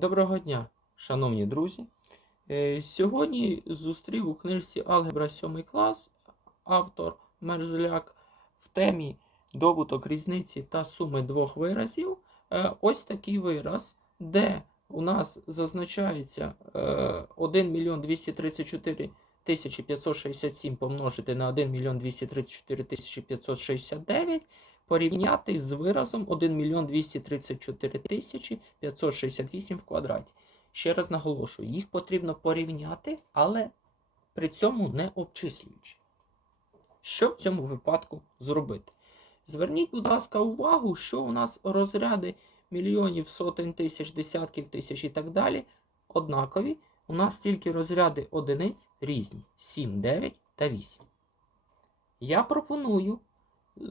Доброго дня, шановні друзі. Е, Сьогодні зустрів у книжці Алгебра 7 клас автор Мерзляк в темі добуток різниці та суми двох виразів. Е, Ось такий вираз, де у нас зазначається е, 1 мільйон 234 тисячі 567 помножити на 1 мільйон 234 тисячі 569 порівняти з виразом 1 мільйон 234 тисячі 568 в квадраті. Ще раз наголошую, їх потрібно порівняти, але при цьому не обчислюючи. Що в цьому випадку зробити? Зверніть, будь ласка, увагу, що у нас розряди мільйонів, сотень тисяч, десятків тисяч і так далі однакові. У нас тільки розряди одиниць різні: 7, 9 та 8. Я пропоную е,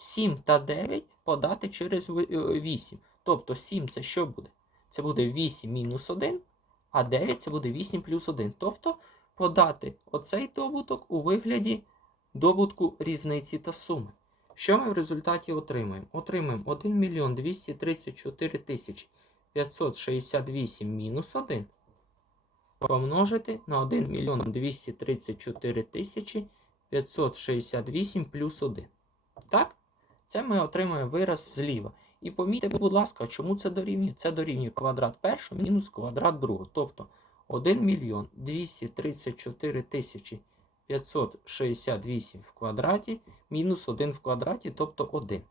7 та 9 подати через е, 8. Тобто 7 це що буде? Це буде 8 мінус 1, а 9 це буде 8 плюс 1. Тобто подати оцей добуток у вигляді добутку різниці та суми. Що ми в результаті отримаємо? Отримаємо 1 мільйон 234 тисячі 568 мінус 1 помножити на 1 мільйон 234 тисячі 568 плюс 1. Так? Це ми отримаємо вираз зліва. І помітьте, будь ласка, чому це дорівнює? Це дорівнює квадрат першого мінус квадрат другого. Тобто 1 мільйон 234 тисячі 568 в квадраті мінус 1 в квадраті, тобто 1.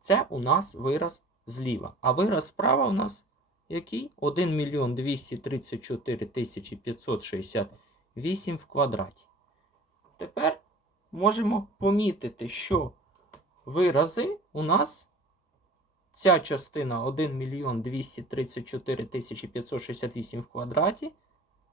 Це у нас вираз зліва. А вираз справа у нас який? 1 мільйон 234 тисячі 568 в квадраті. Тепер можемо помітити, що вирази у нас ця частина 1 мільйон 234 тисячі 568 в квадраті,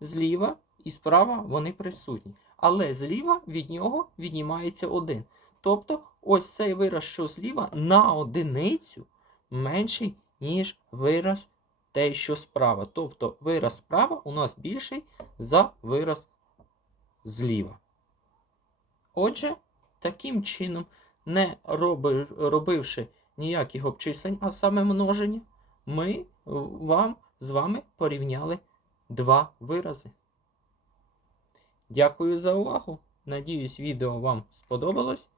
зліва і справа вони присутні. Але зліва від нього віднімається 1. Тобто ось цей вираз, що зліва, на одиницю менший, ніж вираз те, що справа. Тобто вираз справа у нас більший за вираз зліва. Отже, таким чином, не роби, робивши ніяких обчислень, а саме множення, ми вам з вами порівняли два вирази. Дякую за увагу. Надіюсь, відео вам сподобалось.